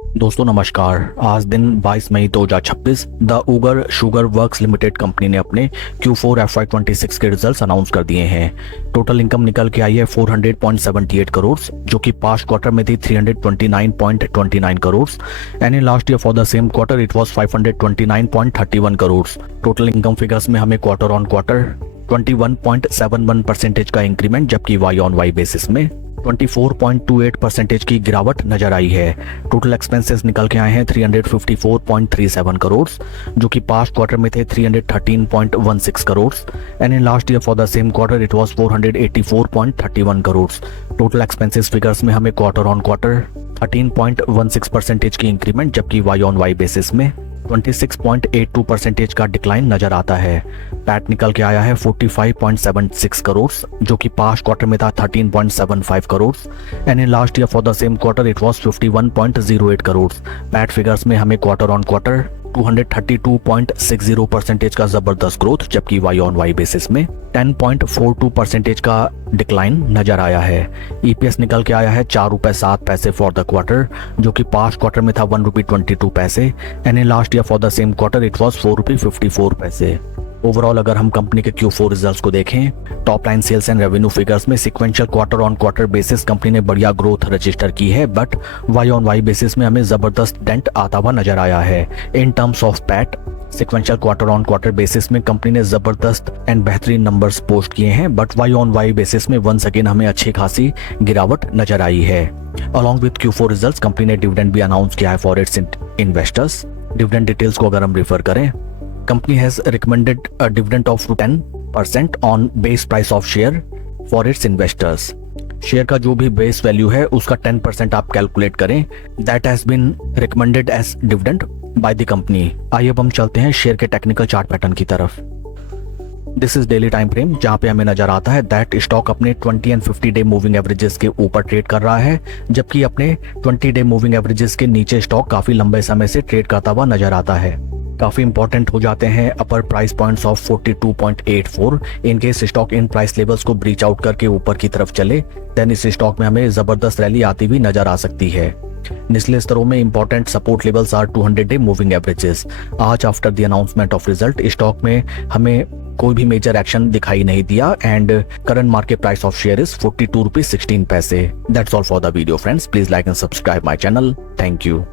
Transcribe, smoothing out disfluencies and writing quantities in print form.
दोस्तों नमस्कार। आज दिन 22 मई 2026 the Ugar sugar works limited company ने अपने Q4 FY26 के रिजल्ट्स अनाउंस कर दिए हैं। टोटल इनकम निकल के आई है 400.78 करोड़, जो कि पास्ट क्वार्टर में थी 329.29 crore and in last year for the same quarter it was 529.31 crore. Total income figures में हमें क्वार्टर ऑन क्वार्टर 21.71% का इंक्रीमेंट, जबकि वाई ऑन वाई बेसिस में 24.28% की गिरावट नजर आई है। टोटल एक्सपेंसेस निकल के आए हैं 354.37 करोड़, जो कि पास्ट क्वार्टर में थे 313.16 crore and in last year for the same quarter it was 484.31 crore. Total expenses figures में हमें क्वार्टर ऑन क्वार्टर 13.16% की इंक्रीमेंट, जबकि वाई ऑन वाई बेसिस में 26.82% का डिक्लाइन नजर आता है। पैट निकल के आया है 45.76 करोड़, जो कि पास्ट क्वार्टर में था 13.75 crore and in last year for the same quarter it was 51.08 crore. PAT figures में हमें क्वार्टर ऑन क्वार्टर 232.60% का जबरदस्त ग्रोथ, जबकि वाई ऑन वाई बेसिस में 10.42% का डिक्लाइन नजर आया है। ईपीएस निकल के आया है 4 रुपए 7 पैसे फॉर द क्वार्टर, जो कि पास्ट क्वार्टर में था 1 रुपी 22 पैसे and in last year for the same quarter it was 4 रुपी 54 पैसे। ओवरऑल अगर हम कंपनी के Q4 रिजल्ट्स को देखें, top line sales and revenue figures में sequential quarter on quarter basis company ने बढ़िया ग्रोथ रजिस्टर की है, but Y on Y basis में हमें जबरदस्त डेंट आता हुआ नजर आया है। In terms of PAT sequential quarter on quarter basis में कंपनी ने जबरदस्त एंड बेहतरीन नंबर्स पोस्ट किए हैं, but Y on Y basis में वंस अगेन हमें अच्छी खासी गिरावट नजर आई है। Along with Q4 results company ने डिविडेंड भी अनाउंस किया है for its investors. Dividend details को अगर हम रेफर करें, company has recommended a dividend of 10% on base price of share for its investors. Share का जो भी बेस वैल्यू है उसका 10% आप कैलकुलेट करें, that has been recommended as dividend by the company. आइए अब हम चलते हैं शेयर के टेक्निकल चार्ट पैटर्न की तरफ। This is daily time frame, जहां पे हमें नजर आता है दैट स्टॉक अपने 20 एंड 50 डे मूविंग एवरेजेस के ऊपर ट्रेड कर रहा है, जबकि अपने 20 डे मूविंग एवरेजेस के नीचे स्टॉक काफी लंबे समय से ट्रेड करता हुआ नजर आता है। काफी इंपॉर्टेंट हो जाते हैं upper price points of 42.84। In case stock in price levels को ब्रीच आउट करके ऊपर की तरफ चले, देन इस स्टॉक में हमें जबरदस्त रैली आती हुई नजर आ सकती है। निचले स्तरों में important support levels are 200 day moving averages. आज after the announcement of result stock में हमें कोई भी मेजर एक्शन दिखाई नहीं दिया and current market price of share is 42 rupees 16 पैसे। That's all for the video friends, please like and subscribe my channel. Thank you.